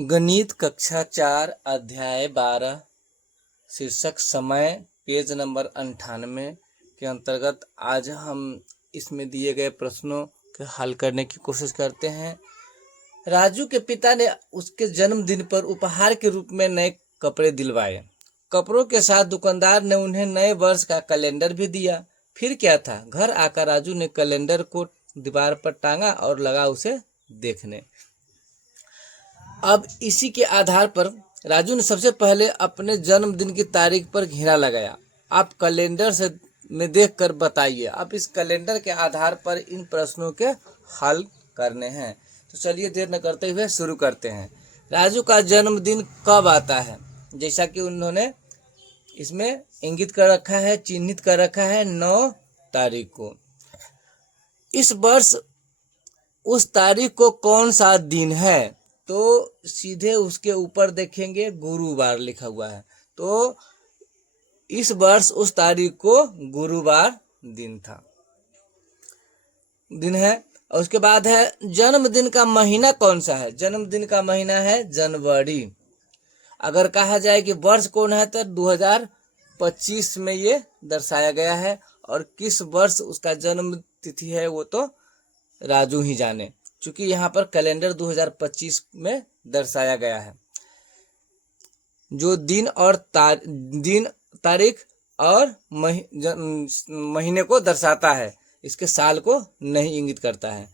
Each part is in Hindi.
गणित कक्षा 4 अध्याय 12 शीर्षक समय पेज नंबर 98 के अंतर्गत आज हम इसमें दिए गए प्रश्नों के हल करने की कोशिश करते हैं। राजू के पिता ने उसके जन्मदिन पर उपहार के रूप में नए कपड़े दिलवाए। कपड़ों के साथ दुकानदार ने उन्हें नए वर्ष का कैलेंडर भी दिया। फिर क्या था? घर आकर राजू ने कैलेंडर को दीवार पर टांगा और लगा उसे देखने। अब इसी के आधार पर राजू ने सबसे पहले अपने जन्मदिन की तारीख पर घेरा लगाया। आप कैलेंडर से में देखकर बताइए। अब इस कैलेंडर के आधार पर इन प्रश्नों के हल करने हैं। तो चलिए देर न करते हुए शुरू करते हैं। राजू का जन्मदिन कब आता है? जैसा कि उन्होंने इसमें इंगित कर रखा है, चिन्हित कर रखा है 9 तारीख को। इस वर्ष उस तारीख को कौन सा दिन है? तो सीधे उसके ऊपर देखेंगे गुरुवार लिखा हुआ है। तो इस वर्ष उस तारीख को गुरुवार दिन है। और उसके बाद है जन्मदिन का महीना कौन सा है? जन्मदिन का महीना है जनवरी। अगर कहा जाए कि वर्ष कौन है तो 2025 में ये दर्शाया गया है। और किस वर्ष उसका जन्म तिथि है वो तो राजू ही जाने, क्योंकि यहाँ पर कैलेंडर 2025 में दर्शाया गया है। जो दिन और तारीख और महीने को दर्शाता है, इसके साल को नहीं इंगित करता है।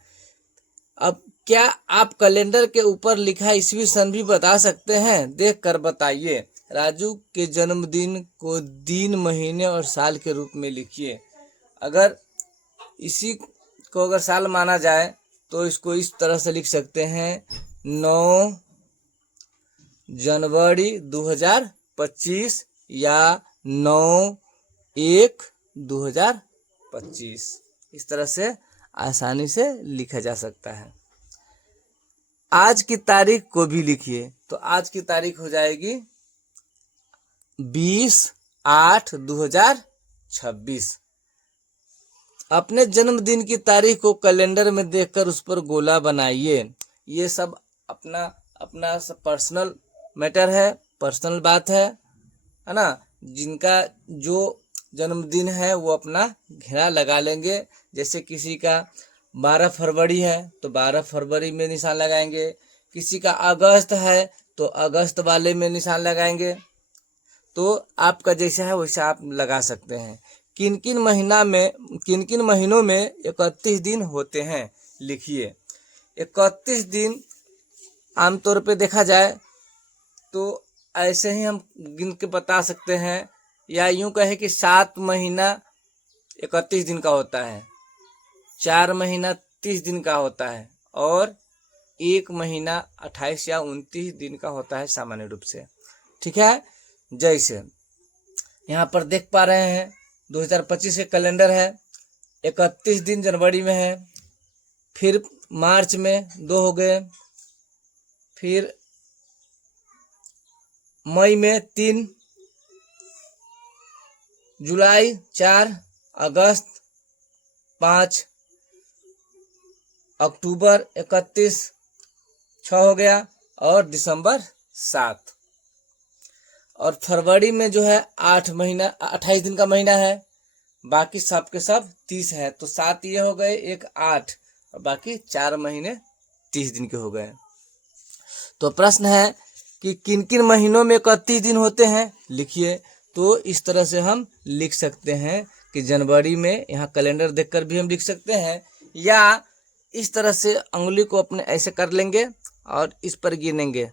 अब क्या आप कैलेंडर के ऊपर लिखा ईस्वी सन भी बता सकते हैं? देख कर बताइए। राजू के जन्मदिन को दिन, महीने और साल के रूप में लिखिए। अगर इसी को अगर साल माना जाए तो इसको इस तरह से लिख सकते हैं 9 जनवरी 2025 या 9/1/2025। इस तरह से आसानी से लिखा जा सकता है। आज की तारीख को भी लिखिए। तो आज की तारीख हो जाएगी 20/8/2026। अपने जन्मदिन की तारीख को कैलेंडर में देखकर उस पर गोला बनाइए। ये सब अपना सब पर्सनल मैटर है, पर्सनल बात है ना। जिनका जो जन्मदिन है वो अपना घेरा लगा लेंगे। जैसे किसी का 12 फरवरी है तो 12 फरवरी में निशान लगाएंगे। किसी का अगस्त है तो अगस्त वाले में निशान लगाएंगे। तो आपका जैसा है वैसा आप लगा सकते हैं। किन किन महीनों में 31 दिन होते हैं? लिखिए। 31 दिन आमतौर पे देखा जाए तो ऐसे ही हम गिन के बता सकते हैं, या यूं कहे कि 7 महीना 31 दिन का होता है, 4 महीना 30 दिन का होता है और 1 महीना 28 या 29 दिन का होता है सामान्य रूप से। ठीक है। जैसे यहाँ पर देख पा रहे हैं 2025 के कैलेंडर है, 31 दिन जनवरी में है, फिर मार्च में 2 हो गए, फिर मई में 3, जुलाई 4, अगस्त 5, अक्टूबर 31, 6 हो गया और दिसंबर 7। और फरवरी में जो है 8 महीना 28 दिन का महीना है, बाकी सब के सब 30 है। तो 7 ये हो गए, 1 8 और बाकी 4 महीने 30 दिन के हो गए। तो प्रश्न है कि किन किन महीनों में 31 दिन होते हैं? लिखिए। तो इस तरह से हम लिख सकते हैं कि जनवरी में, यहाँ कैलेंडर देखकर भी हम लिख सकते हैं, या इस तरह से अंगुली को अपने ऐसे कर लेंगे और इस पर गिनेंगे।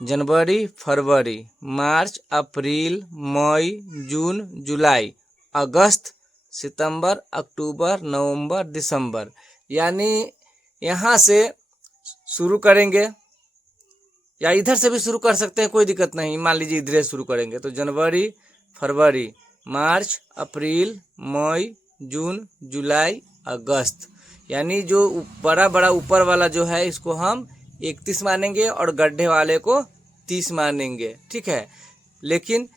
जनवरी, फरवरी, मार्च, अप्रैल, मई, जून, जुलाई, अगस्त, सितंबर, अक्टूबर, नवंबर, दिसंबर। यानी यहाँ से शुरू करेंगे या इधर से भी शुरू कर सकते हैं, कोई दिक्कत नहीं। मान लीजिए इधर शुरू करेंगे तो जनवरी, फरवरी, मार्च, अप्रैल, मई, जून, जुलाई, अगस्त। यानी जो बड़ा ऊपर वाला जो है इसको हम 31 मानेंगे और गड्ढे वाले को 30 मानेंगे। ठीक है। लेकिन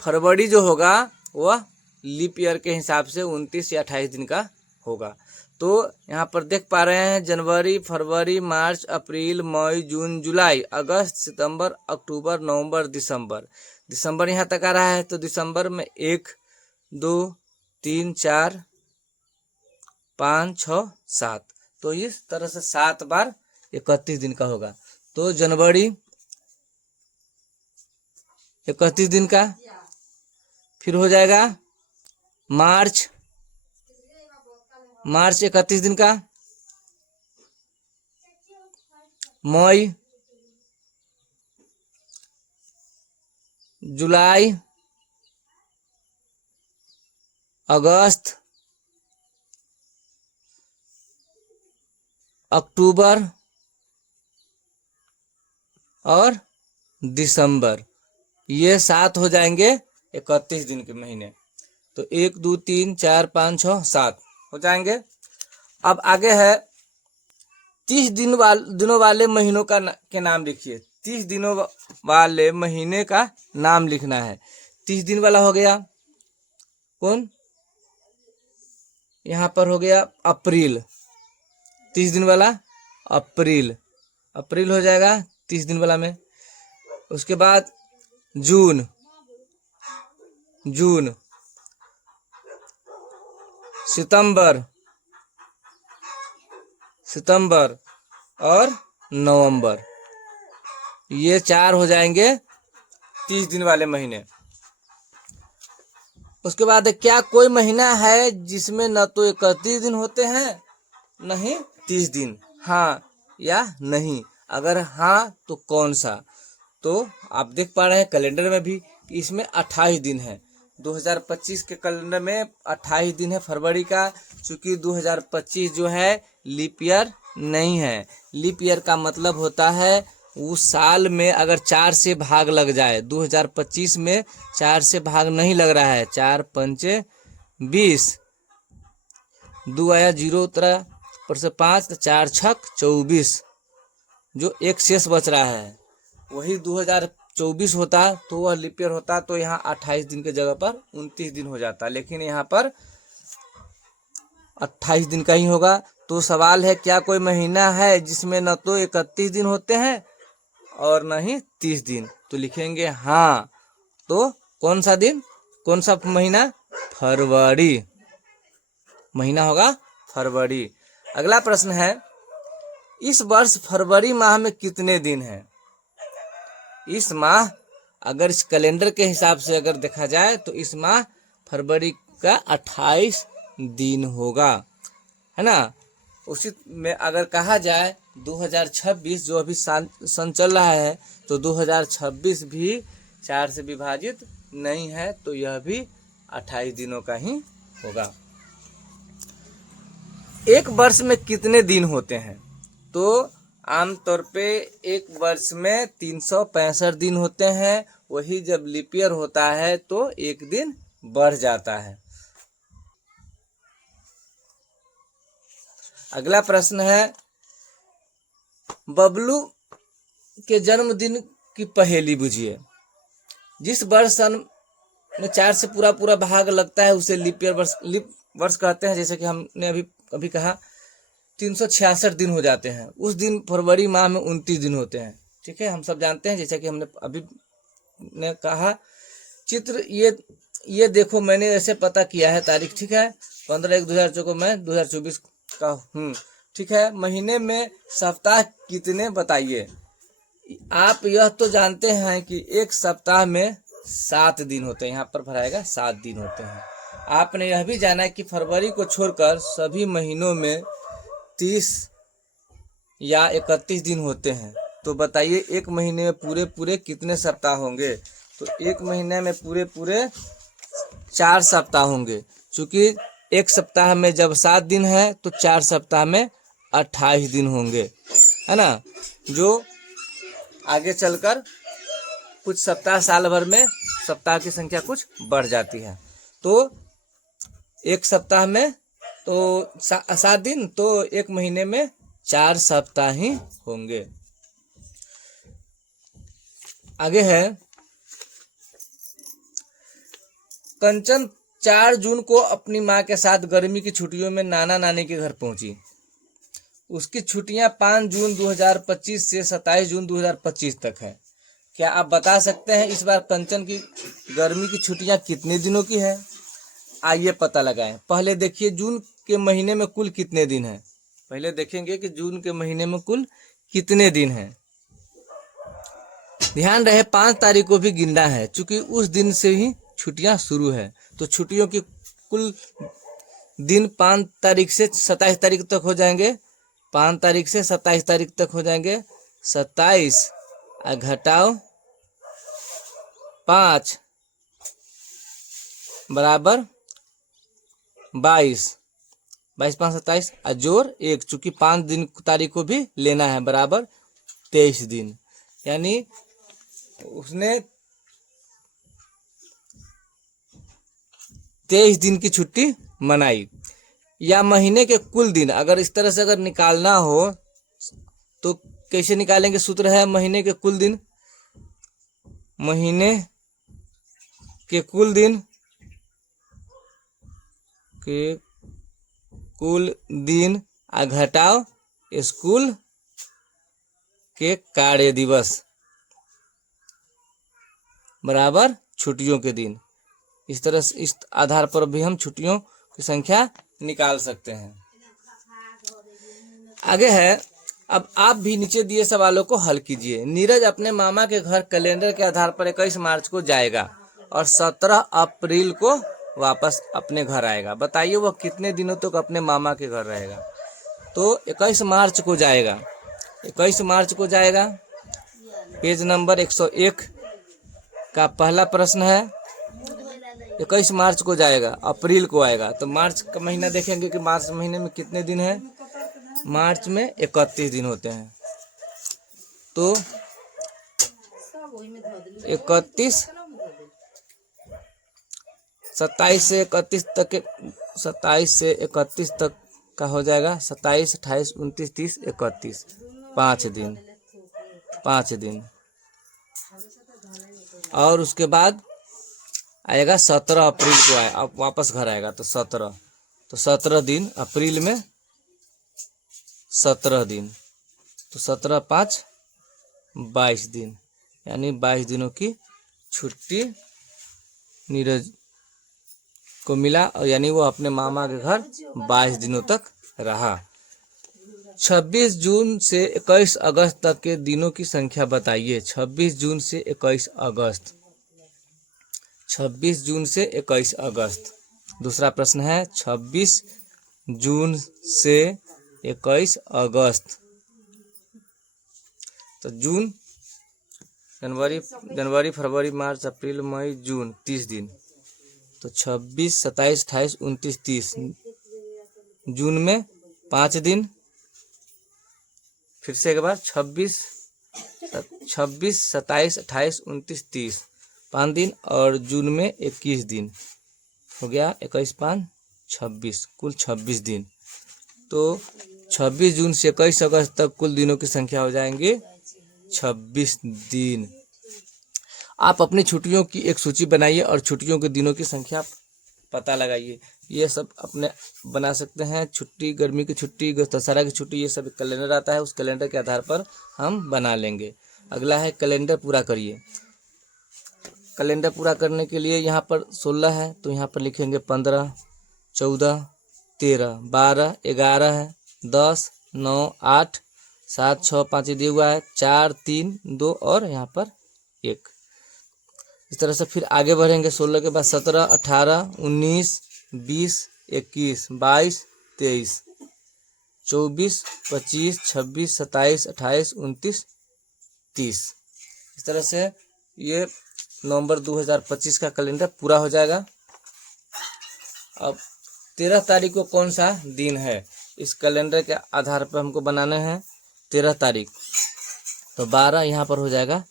फरवरी जो होगा वह लीप ईयर के हिसाब से 29 या 28 दिन का होगा। तो यहाँ पर देख पा रहे हैं जनवरी, फरवरी, मार्च, अप्रैल, मई, जून, जुलाई, अगस्त, सितंबर, अक्टूबर, नवंबर, दिसंबर। दिसंबर यहाँ तक आ रहा है, तो दिसंबर में 1, 2, 3, 4, 5, 6, 7, तो इस तरह से 7 बार 31 दिन का होगा। तो जनवरी 31 दिन का, फिर हो जाएगा मार्च 31 दिन का, मई, जुलाई, अगस्त, अक्टूबर और दिसंबर, ये 7 हो जाएंगे 31 दिन के महीने। तो 1, 2, 3, 4, 5, 6, 7 हो जाएंगे। अब आगे है 30 दिनों वाले महीनों के नाम लिखिए। 30 दिनों वाले महीने का नाम लिखना है। 30 दिन वाला हो गया कौन, यहाँ पर हो गया अप्रैल। 30 दिन वाला अप्रैल, अप्रैल हो जाएगा 30 दिन वाला में। उसके बाद जून, जून, सितंबर, सितंबर और नवंबर, ये 4 हो जाएंगे 30 दिन वाले महीने। उसके बाद क्या कोई महीना है जिसमें न तो 31 दिन होते हैं न ही 30 दिन, हाँ या नहीं? अगर हाँ तो कौन सा? तो आप देख पा रहे हैं कैलेंडर में भी कि इसमें 28 दिन है। 2025 के कैलेंडर में 28 दिन है फरवरी का, चूंकि 2025 जो है लीप ईयर नहीं है। लीप ईयर का मतलब होता है उस साल में अगर 4 से भाग लग जाए। 2025 में 4 से भाग नहीं लग रहा है। 4 पंचे 20, 2 आया 0 उतरा, पर से 5, 4 छक 24, जो एक शेष बच रहा है वही 2024 होता तो वह लीप ईयर होता, तो यहाँ 28 दिन के जगह पर 29 दिन हो जाता, लेकिन यहाँ पर 28 दिन का ही होगा। तो सवाल है क्या कोई महीना है जिसमें न तो 31 दिन होते हैं और न ही 30 दिन? तो लिखेंगे हाँ। तो कौन सा दिन, कौन सा महीना? फरवरी महीना होगा, फरवरी। अगला प्रश्न है इस वर्ष फरवरी माह में कितने दिन हैं? इस माह अगर इस कैलेंडर के हिसाब से अगर देखा जाए तो इस माह फरवरी का 28 दिन होगा, है ना। उसी में अगर कहा जाए 2026 जो अभी सन चल रहा है, तो 2026 भी 4 से विभाजित नहीं है, तो यह भी 28 दिनों का ही होगा। एक वर्ष में कितने दिन होते हैं? तो आमतौर पे एक वर्ष में 365 दिन होते हैं। वही जब लीप ईयर होता है तो एक दिन बढ़ जाता है। अगला प्रश्न है बबलू के जन्मदिन की पहेली बुझिए। जिस वर्ष सन में 4 से पूरा भाग लगता है उसे लीप ईयर लीप वर्ष कहते हैं। जैसे कि हमने अभी कहा 366 दिन हो जाते हैं, उस दिन फरवरी माह में 29 दिन होते हैं। ठीक है, हम सब जानते हैं। जैसे कि हमने अभी ने कहा चित्र ये देखो, मैंने ऐसे पता किया है तारीख। ठीक है, 15/1/2024 में 2024 का हूँ। ठीक है, महीने में सप्ताह कितने बताइए? आप यह तो जानते हैं कि एक सप्ताह में 7 दिन होते हैं। यहाँ पर भराएगा 7 दिन होते हैं। आपने यह भी जाना है कि फरवरी को छोड़कर सभी महीनों में 30 या 31 दिन होते हैं। तो बताइए एक महीने में पूरे कितने सप्ताह होंगे? तो एक महीने में पूरे 4 सप्ताह होंगे। चूंकि एक सप्ताह में जब 7 दिन है तो 4 सप्ताह में 28 दिन होंगे, है ना। जो आगे चलकर कुछ सप्ताह साल भर में सप्ताह की संख्या कुछ बढ़ जाती है। तो एक सप्ताह में तो 7 दिन, तो एक महीने में 4 सप्ताह ही होंगे। आगे है कंचन 4 जून को अपनी माँ के साथ गर्मी की छुट्टियों में नाना नानी के घर पहुंची। उसकी छुट्टियां 5 जून 2025 से 27 जून 2025 तक है। क्या आप बता सकते हैं इस बार कंचन की गर्मी की छुट्टियां कितने दिनों की है? आइए पता लगाएं। पहले देखिए जून के महीने में कुल कितने दिन हैं। पहले देखेंगे कि जून के महीने में कुल कितने दिन हैं। ध्यान रहे 5 तारीख को भी गिनना है, चूंकि उस दिन से ही छुट्टियां शुरू है। तो छुट्टियों की कुल दिन 5 तारीख से 27 तारीख तक हो जाएंगे। 5 तारीख से 27 तारीख तक हो जाएंगे। 27 घटाओ 5 बराबर 22। 22 5 27 जोड़ 1, चूंकि 5 दिन तारीख को भी लेना है, बराबर 23 दिन। यानी उसने 23 दिन की छुट्टी मनाई। या महीने के कुल दिन, अगर इस तरह से अगर निकालना हो तो कैसे निकालेंगे? सूत्र है महीने के कुल दिन। महीने के कुल दिन के कुल दिन घटाओ स्कूल के कार्य दिवस बराबर छुट्टियों के दिन। इस तरह से इस आधार पर भी हम छुट्टियों की संख्या निकाल सकते हैं। आगे है, अब आप भी नीचे दिए सवालों को हल कीजिए। नीरज अपने मामा के घर कैलेंडर के आधार पर 21 मार्च को जाएगा और 17 अप्रैल को वापस अपने घर आएगा। बताइए वह कितने दिनों तक अपने मामा के घर रहेगा? तो 21 मार्च को जाएगा। 21 मार्च को जाएगा। पेज नंबर 101 का पहला प्रश्न है। 21 मार्च को जाएगा, अप्रैल को आएगा। तो मार्च का महीना देखेंगे कि मार्च महीने में कितने दिन है। मार्च में 31 दिन होते हैं। तो 31 27 से 31 तक 27 से 31 तक का हो जाएगा। 27 28 29 30 31 5 दिन 5 दिन। और उसके बाद आएगा 17 अप्रैल को अब वापस घर आएगा। तो 17 दिन। अप्रैल में 17 दिन। तो 17 5 22 दिन। यानी 22 दिनों की छुट्टी नीरज को मिला, और यानी वो अपने मामा के घर 22 दिनों तक रहा। 26 जून से 21 अगस्त तक के दिनों की संख्या बताइए। 26 जून से 21 अगस्त। 26 जून से 21 अगस्त। दूसरा प्रश्न है 26 जून से 21 अगस्त। तो जून, जनवरी फरवरी मार्च अप्रैल मई जून 30 दिन। तो 26 27 28 29 30। जून में 5 दिन। फिर से एक बार 26 27 28 29 30 5 दिन। और जून में 21 दिन। हो गया 21 5 26, कुल 26 दिन। तो 26 जून से 21 अगस्त तक कुल दिनों की संख्या हो जाएंगे 26 दिन। आप अपनी छुट्टियों की एक सूची बनाइए और छुट्टियों के दिनों की संख्या पता लगाइए। ये सब अपने बना सकते हैं। छुट्टी, गर्मी की छुट्टी, दशहरा की छुट्टी, ये सब कैलेंडर आता है। उस कैलेंडर के आधार पर हम बना लेंगे। अगला है कैलेंडर पूरा करिए। कैलेंडर पूरा करने के लिए यहाँ पर 16 है, तो यहाँ पर लिखेंगे 15 14 13 12 11 है, 10 9 8 7 6 5 दिया हुआ है, 4 3 2 और यहाँ पर 1। इस तरह से फिर आगे बढ़ेंगे। 16 के बाद 17 18 19 20 21 22 23 24 25 26 27 28 29 30। इस तरह से ये नवंबर 2025 का कैलेंडर पूरा हो जाएगा। अब 13 तारीख को कौन सा दिन है, इस कैलेंडर के आधार पर हमको बनाना है। 13 तारीख, तो 12 यहाँ पर हो जाएगा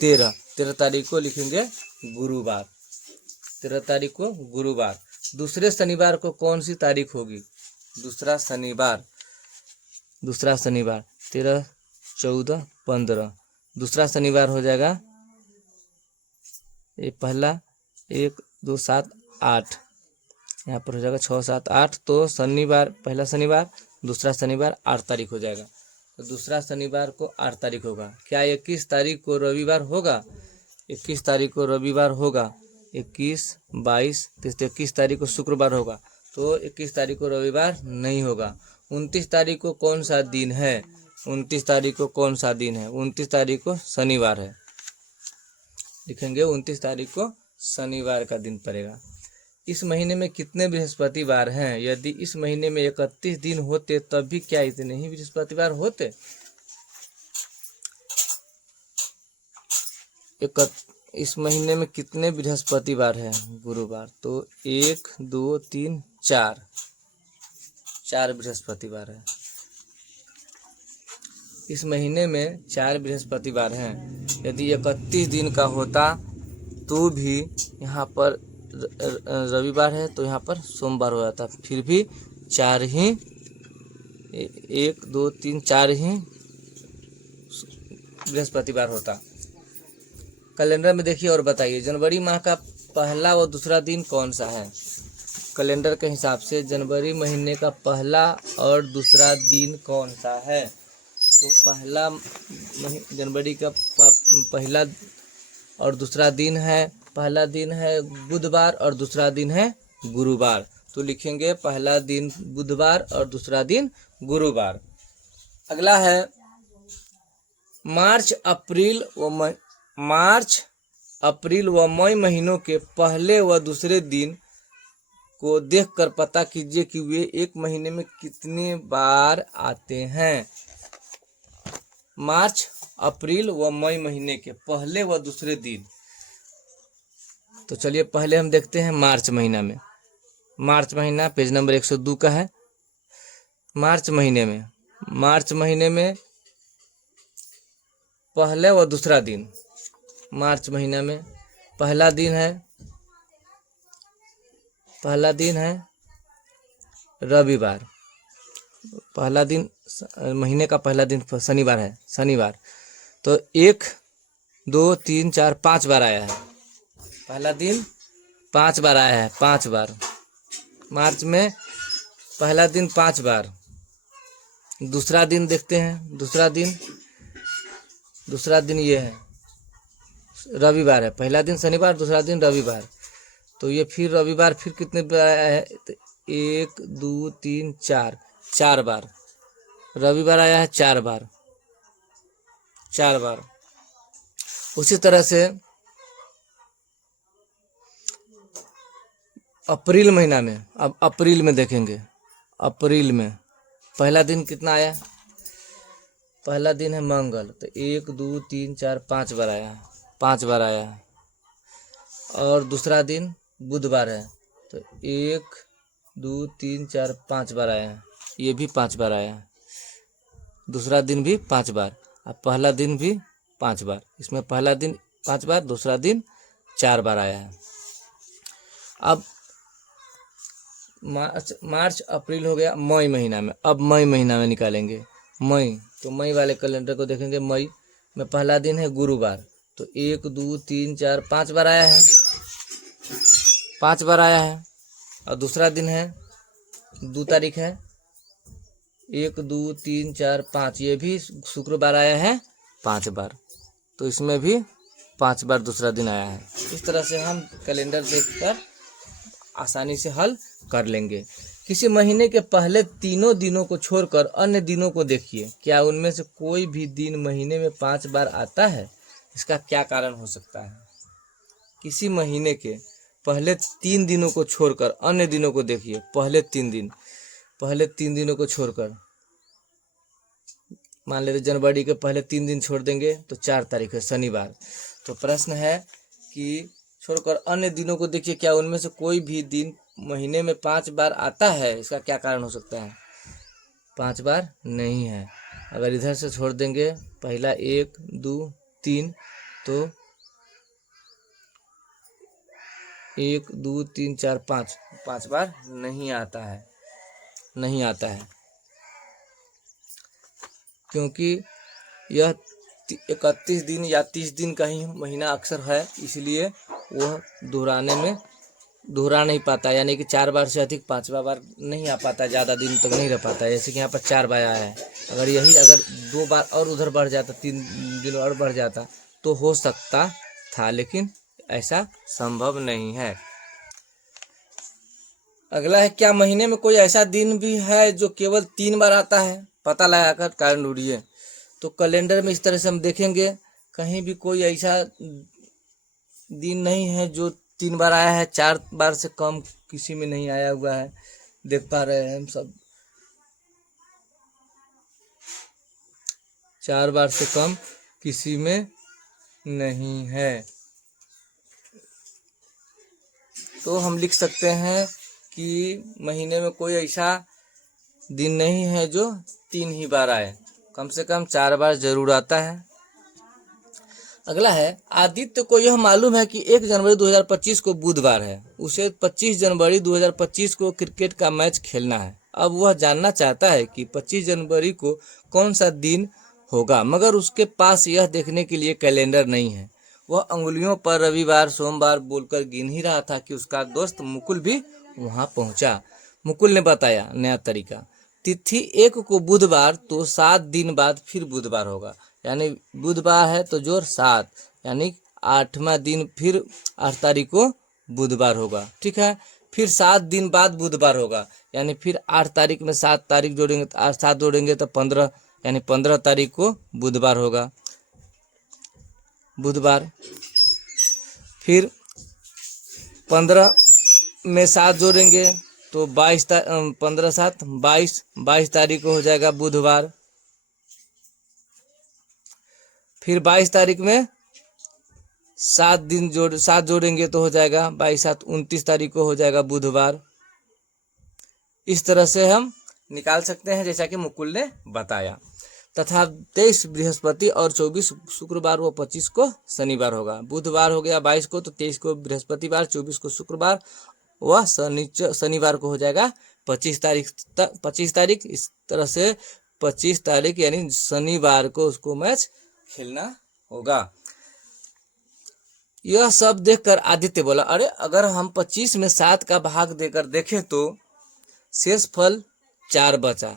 13 तारीख को लिखेंगे गुरुवार। 13 तारीख को गुरुवार। दूसरे शनिवार को कौन सी तारीख होगी? दूसरा शनिवार 13 14 15। दूसरा शनिवार हो जाएगा, ये पहला 1 2 7 8, यहाँ पर हो जाएगा 6, 7, 8। तो शनिवार, पहला शनिवार, दूसरा शनिवार 8 तारीख हो जाएगा। तो दूसरा शनिवार को 8 तारीख होगा। क्या 21 तारीख को रविवार होगा? 21 तारीख को रविवार होगा। 21, 22, 21 तारीख को शुक्रवार होगा। तो 21 तारीख को रविवार नहीं होगा। 29 तारीख को कौन सा दिन है? 29 तारीख को कौन सा दिन है? 29 तारीख को शनिवार है। लिखेंगे 29 तारीख को शनिवार का दिन पड़ेगा। इस महीने में कितने बृहस्पतिवार हैं? यदि इस महीने में 31 दिन होते तब भी क्या इतने ही बृहस्पतिवार होते? इस महीने में कितने बृहस्पतिवार हैं? गुरुवार। तो 1, 2, 3, 4 बृहस्पतिवार है। इस महीने में 4 बृहस्पतिवार हैं। यदि 31 दिन का होता तो भी यहाँ पर रविवार है तो यहाँ पर सोमवार हो जाता, फिर भी 4 ही, 1, 2, 3, 4 ही बृहस्पतिवार होता। कैलेंडर में देखिए और बताइए, जनवरी माह का पहला व दूसरा दिन कौन सा है? कैलेंडर के हिसाब से जनवरी महीने का पहला और दूसरा दिन कौन सा है? तो पहला जनवरी का पहला और दूसरा दिन है, पहला दिन है बुधवार और दूसरा दिन है गुरुवार। तो लिखेंगे पहला दिन बुधवार और दूसरा दिन गुरुवार। अगला है मार्च, अप्रैल व मई महीनों के पहले व दूसरे दिन को देखकर पता कीजिए कि वे एक महीने में कितनी बार आते हैं। मार्च, अप्रैल व मई महीने के पहले व दूसरे दिन। तो चलिए पहले हम देखते हैं मार्च महीना में। मार्च महीना पेज नंबर 102 का है। मार्च महीने में पहले व दूसरा दिन। मार्च महीना में पहला दिन है रविवार। पहला दिन, महीने का पहला दिन शनिवार है, शनिवार। तो 1, 2, 3, 4, 5 बार आया है। पहला दिन 5 बार आया है, 5 बार। मार्च में पहला दिन 5 बार। दूसरा दिन देखते हैं। दूसरा दिन ये है रविवार है। पहला दिन शनिवार, दूसरा दिन रविवार। तो ये फिर रविवार फिर कितने बार आया है? 1, 2, 3, 4 बार। रविवार आया है 4 बार। उसी तरह से अप्रैल महीना में, अब अप्रैल में देखेंगे। अप्रैल में पहला दिन कितना आया? पहला दिन है मंगल। तो 1, 2, 3, 4, 5 बार आया है, 5 बार आया है। और दूसरा दिन बुधवार है। तो 1, 2, 3, 4, 5 बार आया है। ये भी 5 बार आया है। दूसरा दिन भी 5 बार और पहला दिन भी 5 बार। इसमें पहला दिन 5 बार, दूसरा दिन 4 बार आया है। अब मार्च अप्रैल हो गया। मई महीना में, अब मई महीना में निकालेंगे। मई, तो मई वाले कैलेंडर को देखेंगे। मई में पहला दिन है गुरुवार। तो 1, 2, 3, 4, 5 बार आया है, 5 बार आया है। और दूसरा दिन है 2 तारीख है। 1, 2, 3, 4, 5, ये भी शुक्रवार आया है 5 बार। तो इसमें भी 5 बार दूसरा दिन आया है। इस तरह से हम कैलेंडर देखकर आसानी से हल कर लेंगे। किसी महीने के पहले तीनों दिनों को छोड़कर अन्य दिनों को देखिए। क्या उनमें से कोई भी दिन महीने में 5 बार आता है? इसका क्या कारण हो सकता है? किसी महीने के पहले 3 दिनों को छोड़कर अन्य दिनों को देखिए। पहले 3 दिनों को छोड़कर, मान लेते जनवरी के पहले 3 दिन छोड़ देंगे तो 4 तारीख है शनिवार। तो प्रश्न है कि छोड़कर अन्य दिनों को देखिए, क्या उनमें से कोई भी दिन महीने में 5 बार आता है? इसका क्या कारण हो सकता है? 5 बार नहीं है। अगर इधर से छोड़ देंगे पहला 1, 2, 3, तो 1, 2, 3, 4, 5 बार नहीं आता है, क्योंकि यह 31 दिन या 30 दिन का ही महीना अक्सर है, इसलिए वह दोहराने में दोहरा नहीं पाता, यानी कि 4 बार से अधिक 5वां बार नहीं आ पाता, ज़्यादा दिन तक नहीं रह पाता। जैसे कि यहाँ पर 4 बार आया है, अगर 2 बार और उधर बढ़ जाता, 3 दिन और बढ़ जाता तो हो सकता था, लेकिन ऐसा संभव नहीं है। अगला है, क्या महीने में कोई ऐसा दिन भी है जो केवल 3 बार आता है? पता लगाकर कारण ढूंढिए। तो कैलेंडर में इस तरह से हम देखेंगे, कहीं भी कोई ऐसा दिन नहीं है जो 3 बार आया है। 4 बार से कम किसी में नहीं आया हुआ है, देख पा रहे हैं हम सब। 4 बार से कम किसी में नहीं है। तो हम लिख सकते हैं कि महीने में कोई ऐसा दिन नहीं है जो 3 ही बार आए, कम से कम 4 बार जरूर आता है। अगला है, आदित्य को यह मालूम है कि 1 जनवरी 2025 को बुधवार है। उसे 25 जनवरी 2025 को क्रिकेट का मैच खेलना है। अब वह जानना चाहता है कि 25 जनवरी को कौन सा दिन होगा, मगर उसके पास यह देखने के लिए कैलेंडर नहीं है। वह अंगुलियों पर रविवार सोमवार बोलकर गिन ही रहा था कि उसका दोस्त मुकुल भी वहां पहुंचा। मुकुल ने बताया नया तरीका, तिथि 1 को बुधवार तो 7 दिन बाद फिर बुधवार होगा, यानी बुधवार है तो जोड़ 7, यानी 8वां दिन फिर 8 तारीख को बुधवार होगा। ठीक है, फिर 7 दिन बाद बुधवार होगा, यानी फिर 8 तारीख में 7 तारीख जोड़ेंगे तो 7 जोड़ेंगे तो 15, यानी 15 तारीख को बुधवार होगा। बुधवार फिर 15 में 7 जोड़ेंगे तो 15 7 22 तारीख को हो जाएगा बुधवार। फिर 22 तारीख में 7 जोड़ेंगे तो हो जाएगा 22 7 29 तारीख को हो जाएगा बुधवार। इस तरह से हम निकाल सकते हैं जैसा कि मुकुल ने बताया। तथा 23 बृहस्पति और 24 शुक्रवार व 25 को शनिवार होगा। बुधवार हो गया 22 को, तो 23 को बृहस्पतिवार, 24 को शुक्रवार व शनिवार को हो जाएगा 25 तारीख। इस तरह से 25 तारीख यानी शनिवार को उसको मैच खेलना होगा। यह सब देखकर आदित्य बोला, अरे अगर हम 25 में 7 का भाग देकर देखें तो शेष फल 4 बचा,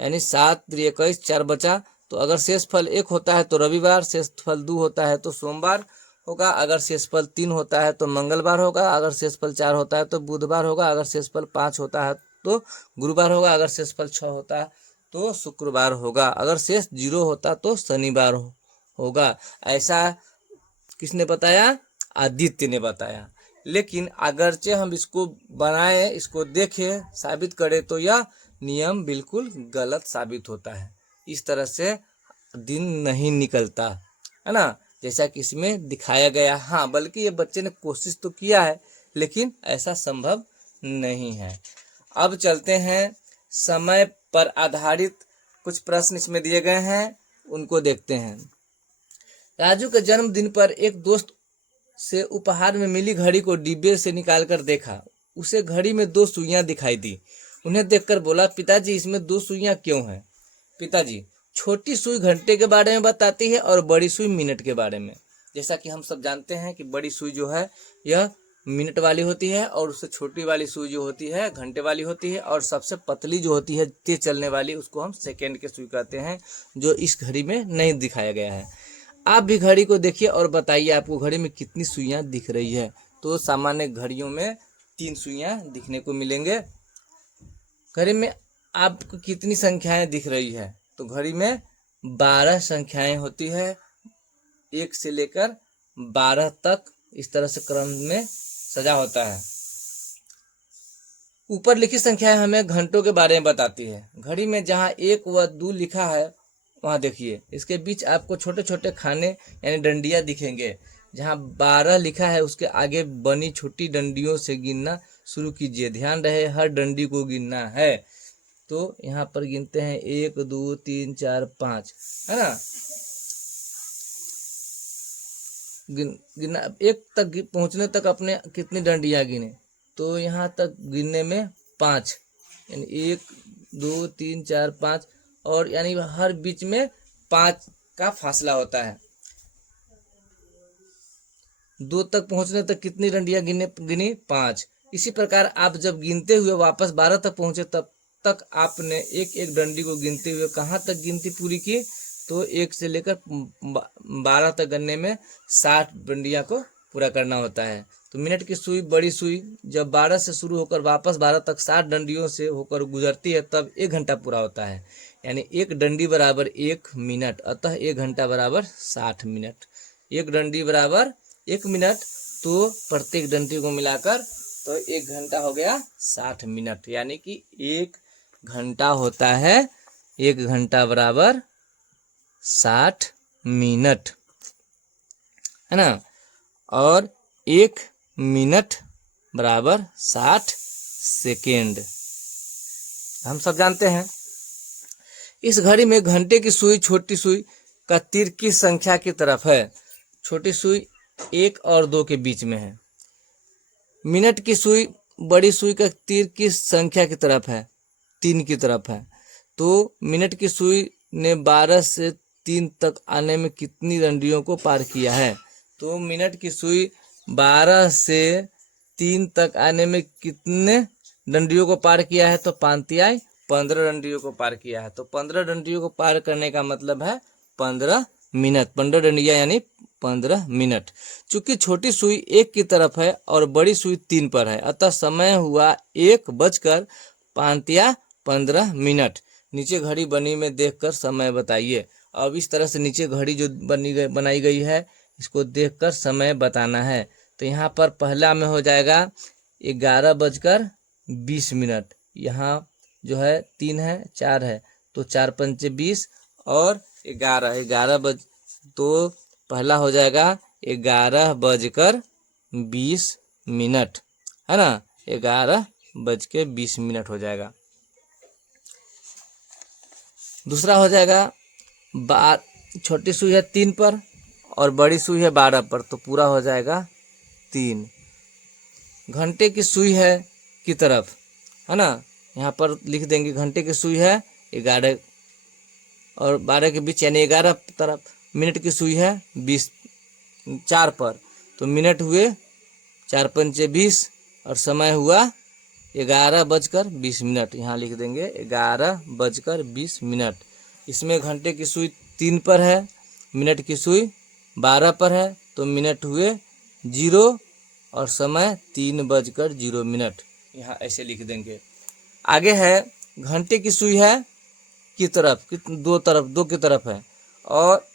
यानी 7 21 4 बचा। तो अगर शेष फल 1 होता है तो रविवार, शेष फल 2 होता है तो सोमवार होगा, अगर शेष फल 3 होता है तो मंगलवार होगा, अगर शेष फल 4 होता है तो बुधवार होगा, अगर शेष फल 5 होता है तो गुरुवार होगा, अगर शेष फल 6 होता है तो शुक्रवार होगा, अगर शेष 0 होता तो शनिवार होगा। ऐसा किसने बताया? आदित्य ने बताया। लेकिन अगरचे हम इसको बनाए, इसको देखें, साबित करें तो यह नियम बिल्कुल गलत साबित होता है। इस तरह से दिन नहीं निकलता है ना, जैसा कि इसमें दिखाया गया। हाँ, बल्कि ये बच्चे ने कोशिश तो किया है, लेकिन ऐसा संभव नहीं है। अब चलते हैं, समय पर आधारित कुछ प्रश्न इसमें दिए गए हैं, उनको देखते हैं। राजू के जन्मदिन पर एक दोस्त से उपहार में मिली घड़ी को डिब्बे से निकालकर देखा। उसे घड़ी में 2 सुइयां दिखाई दी। उन्हें देखकर बोला, पिताजी इसमें 2 सुइयां क्यों हैं? पिताजी, छोटी सुई घंटे के बारे में बताती है और बड़ी सुई मिनट के बारे में। जैसा कि हम सब जानते हैं कि बड़ी सुई जो है यह मिनट वाली होती है, और उससे छोटी वाली सुई जो होती है घंटे वाली होती है, और सबसे पतली जो होती है तेज चलने वाली उसको हम सेकेंड के सुई कहते हैं, जो इस घड़ी में नहीं दिखाया गया है। आप भी घड़ी को देखिए और बताइए आपको घड़ी में कितनी सुइयां दिख रही है। तो सामान्य घड़ियों में 3 सुइयां दिखने को मिलेंगे। घड़ी में आपको कितनी संख्याएं दिख रही है? तो घड़ी में 12 संख्याएं होती है, 1 से लेकर 12 तक इस तरह से क्रम में सजा होता है। ऊपर लिखी संख्याएं हमें घंटों के बारे में बताती है। घड़ी में जहां 1 व 2 लिखा है वहां देखिए, इसके बीच आपको छोटे छोटे खाने यानी डंडियां दिखेंगे। जहां 12 लिखा है उसके आगे बनी छोटी डंडियों से गिनना शुरू कीजिए। ध्यान रहे हर डंडी को गिनना है। तो यहाँ पर गिनते हैं 1 2 3 4 5, है ना। गिनना 1 तक पहुंचने तक अपने कितनी डंडियां गिने? तो यहाँ तक गिनने में 5, यानी 1 2 3 4 5, और यानी हर बीच में 5 का फासला होता है। 2 तक पहुंचने तक कितनी डंडियां गिनी? 5। इसी प्रकार आप जब गिनते हुए वापस 12 तक पहुंचे तब तक आपने एक एक डंडी को गिनते हुए कहाँ तक गिनती पूरी की, तो 1 से लेकर 12 तक गणने में 60 डंडियां को पूरा करना होता है। तो मिनट की सुई, बड़ी सुई जब 12 से शुरू होकर वापस 12 तक 60 डंडियों से होकर गुजरती है तब 1 घंटा पूरा होता है। यानी 1 डंडी बराबर 1 मिनट, अतः 1 घंटा बराबर 60 मिनट। 1 डंडी बराबर 1 मिनट, तो प्रत्येक डंडी को मिलाकर तो 1 घंटा हो गया 60 मिनट। यानी कि 1 घंटा होता है, 1 घंटा बराबर 60 मिनट, है ना। और 1 मिनट बराबर 60 सेकेंड, हम सब जानते हैं। इस घड़ी में घंटे की सुई छोटी सुई का तीर किस संख्या की तरफ है? छोटी सुई 1 और 2 के बीच में है। मिनट की सुई, बड़ी सुई का तीर किस संख्या की तरफ है? 3 की तरफ है। तो मिनट की सुई ने 12 से 3 तक आने में कितनी डंडियों को पार किया है? तो मिनट की सुई 12 से 3 तक आने में कितने डंडियों को पार किया है? तो 5 15 डंडियों को पार किया है। तो 15 डंडियों को पार करने का मतलब है 15 मिनट। 15 डंडियां यानी 15 मिनट। चूंकि छोटी सुई 1 की तरफ है और बड़ी सुई 3 पर है, अतः समय हुआ 1:05 मिनट। नीचे घड़ी बनी में देखकर समय बताइए। अब इस तरह से नीचे घड़ी जो बनाई गई है इसको देखकर समय बताना है। तो यहाँ पर पहला में हो जाएगा 11:20। यहाँ जो है 3 है, 4 है, तो 4 पंचे 20 और 11 तो पहला हो जाएगा 11:20, है ना। 11:20 हो जाएगा। दूसरा हो जाएगा छोटी सुई है 3 पर और बड़ी सुई है 12 पर, तो पूरा हो जाएगा 3। घंटे की सुई है की तरफ, है ना, यहाँ पर लिख देंगे घंटे की सुई है 11 और 12 के बीच यानी 11 तरफ। मिनट की सुई है 4 पर, तो मिनट हुए 4 पंचे 20 और समय हुआ 11:20। यहाँ लिख देंगे 11:20। इसमें घंटे की सुई 3 पर है, मिनट की सुई 12 पर है, तो मिनट हुए 0 और समय 3:0। यहाँ ऐसे लिख देंगे। आगे है घंटे की सुई है की तरफ, 2 की तरफ है, और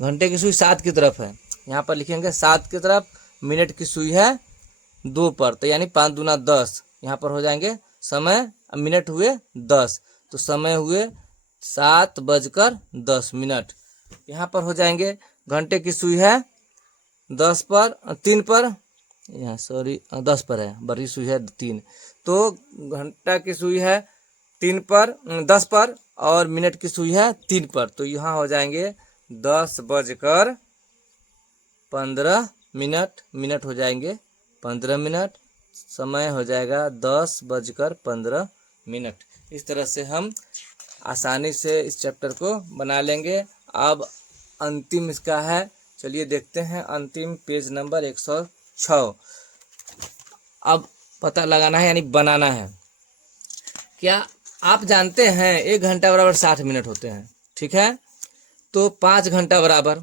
घंटे की सुई 7 की तरफ है। यहाँ पर लिखेंगे 7 की तरफ। मिनट की सुई है 2 पर, तो यानी 5 दूना 10। यहाँ पर हो जाएंगे समय, मिनट हुए 10, तो समय हुए 7:10। यहाँ पर हो जाएंगे घंटे की सुई है 3 पर, यहाँ 10 पर है, बड़ी सुई है 3, तो घंटा की सुई है 10 पर और मिनट की सुई है 3 पर, तो यहाँ हो जाएंगे 10:15। मिनट हो जाएंगे 15 मिनट, समय हो जाएगा 10:15। इस तरह से हम आसानी से इस चैप्टर को बना लेंगे। अब अंतिम इसका है, चलिए देखते हैं अंतिम पेज नंबर 106। अब पता लगाना है यानी बनाना है। क्या आप जानते हैं 1 घंटा बराबर 60 मिनट होते हैं? ठीक है, तो 5 घंटा बराबर,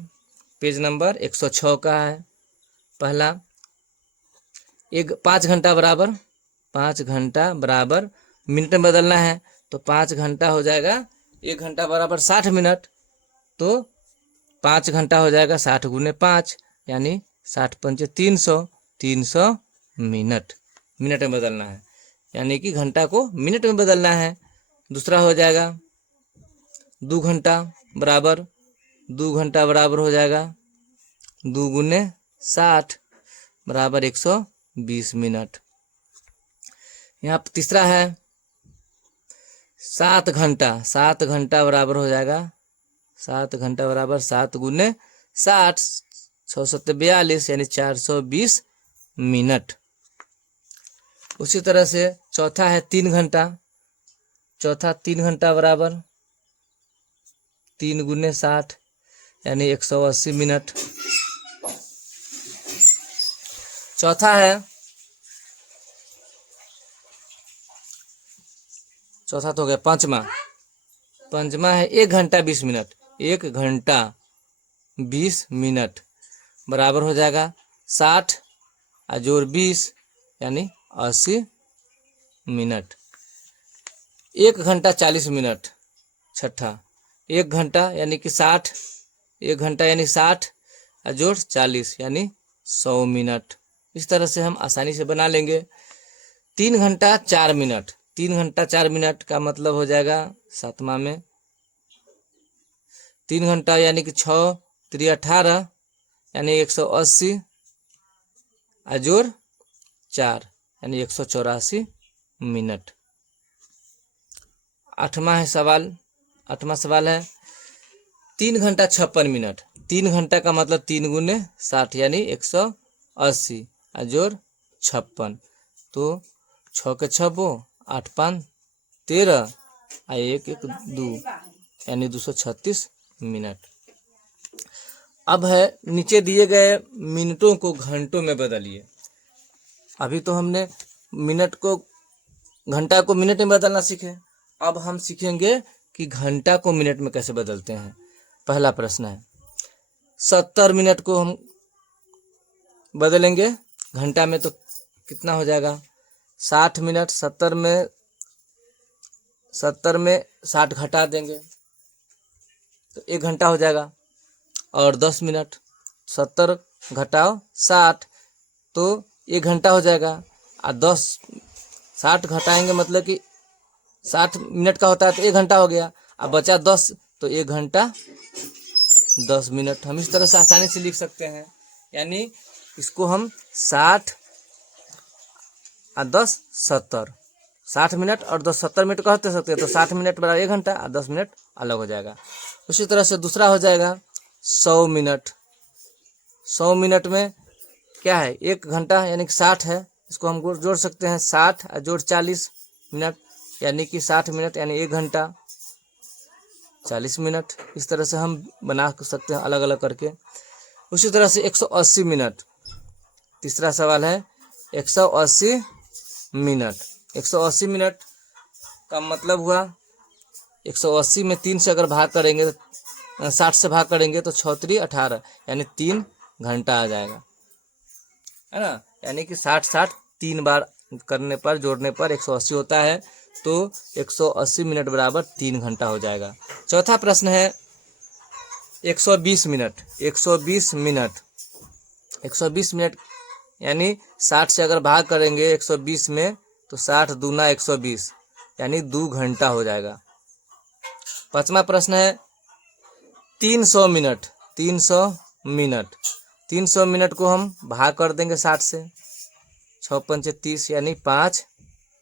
पेज नंबर 106 का है पहला। 5 घंटा बराबर मिनट में बदलना है, तो 5 घंटा हो जाएगा 1 घंटा बराबर 60 मिनट, तो 5 घंटा हो जाएगा 60 गुने 5 यानी 60 पंचे 300 मिनट। मिनट में बदलना है यानी कि घंटा को मिनट में बदलना है। दूसरा हो जाएगा 2 घंटा बराबर हो जाएगा 2 गुने 60 बराबर 120 मिनट। यहाँ तीसरा है 7 घंटा बराबर हो जाएगा 7 घंटा बराबर 7 गुने 60, 6 7 42 यानी 420 मिनट। उसी तरह से चौथा है 3 घंटा बराबर 3 गुने 60 यानी 180 मिनट। चौथा है चौथा तो हो गया। पांचवा है 1 घंटा 20 मिनट। 1 घंटा 20 मिनट बराबर हो जाएगा 60 जोड़ 20 यानी 80 मिनट। 1 घंटा 40 मिनट छठा। 1 घंटा यानी कि 60, 1 घंटा यानी 60 जोड़ 40 यानी 100 मिनट। इस तरह से हम आसानी से बना लेंगे। 3 घंटा 4 मिनट। 3 घंटा 4 मिनट का मतलब हो जाएगा सातवां में 3 घंटा यानी कि 6 3 18 यानी 180 जोड़ 4 यानी 184 मिनट। आठवां सवाल है 3 घंटा 56 मिनट। 3 घंटा का मतलब 3 गुने 60 यानी 180 जोड़ 56। तो 6 के 6 8 5 13 1 1 2 यानी 236 मिनट। अब है नीचे दिए गए मिनटों को घंटों में बदलिए। अभी तो हमने घंटा को मिनट में बदलना सीखे। अब हम सीखेंगे कि घंटा को मिनट में कैसे बदलते हैं। पहला प्रश्न है 70 मिनट को हम बदलेंगे घंटा में तो कितना हो जाएगा 60 मिनट। 70 में 60 घटा देंगे तो 1 घंटा हो जाएगा। और 10 मिनट 70 घटाओ 60 तो 1 घंटा हो जाएगा। और 60 घटाएंगे मतलब कि 60 मिनट का होता है तो 1 घंटा हो गया। अब बचा 10 तो 1 घंटा 10 मिनट। हम इस तरह से आसानी से लिख सकते हैं। यानी इसको हम 60 और 10 70 60 मिनट और 10 70 मिनट कहते सकते हैं। तो 60 मिनट बराबर 1 घंटा और 10 मिनट अलग हो जाएगा। उसी तरह से दूसरा हो जाएगा 100 मिनट। 100 मिनट में क्या है 1 घंटा यानी कि 60 है। इसको हम जोड़ सकते हैं 60 और जोड़ 40 मिनट यानी कि 60 मिनट यानी 1 घंटा 40 मिनट। इस तरह से हम बना सकते हैं अलग अलग करके। उसी तरह से 180 मिनट। तीसरा सवाल है 180 मिनट। 180 मिनट का मतलब हुआ 180 में 3 से अगर भाग करेंगे 60 से भाग करेंगे तो 6 3 18 यानी 3 घंटा आ जाएगा, है ना। यानी कि 60 3 बार करने पर जोड़ने पर 180 होता है। तो 180 मिनट बराबर 3 घंटा हो जाएगा। चौथा प्रश्न है 120 मिनट। 120 मिनट 120 मिनट यानी 60 से अगर भाग करेंगे 120 में तो 60 दूना 120 यानी 2 घंटा हो जाएगा। पांचवा प्रश्न है 300 मिनट। 300 मिनट 300 मिनट को हम भाग कर देंगे 60 से 6 5 30 यानी 5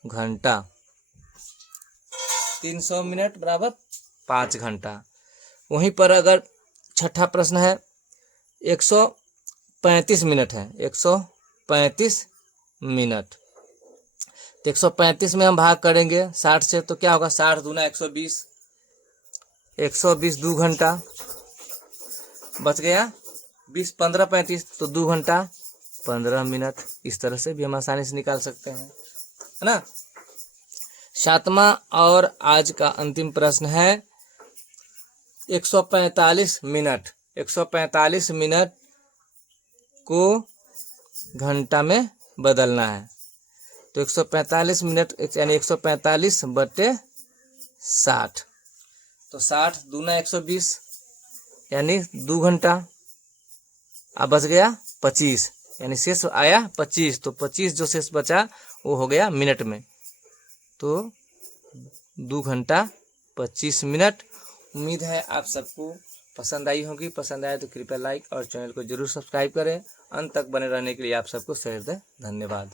घंटा। 300 मिनट बराबर 5 घंटा। वहीं पर अगर छठा प्रश्न है 135 मिनट है। 135 मिनट तो 135 में हम भाग करेंगे 60 से तो क्या होगा 60 दूना 120 120 2 घंटा बच गया 20 15 35 तो 2 घंटा 15 मिनट। इस तरह से भी हम आसानी से निकाल सकते हैं, है ना। सातवां और आज का अंतिम प्रश्न है 145 मिनट। 145 मिनट को घंटा में बदलना है। तो 145 मिनट यानी 145 बटे 60 तो 60 दूना 120 यानी 2 घंटा। अब बच गया 25 यानी शेष आया 25 तो 25 जो शेष बचा वो हो गया मिनट में। तो 2 घंटा 25 मिनट। उम्मीद है आप सबको पसंद आई होगी। पसंद आए तो कृपया लाइक और चैनल को जरूर सब्सक्राइब करें। अंत तक बने रहने के लिए आप सबको सहृदय धन्यवाद।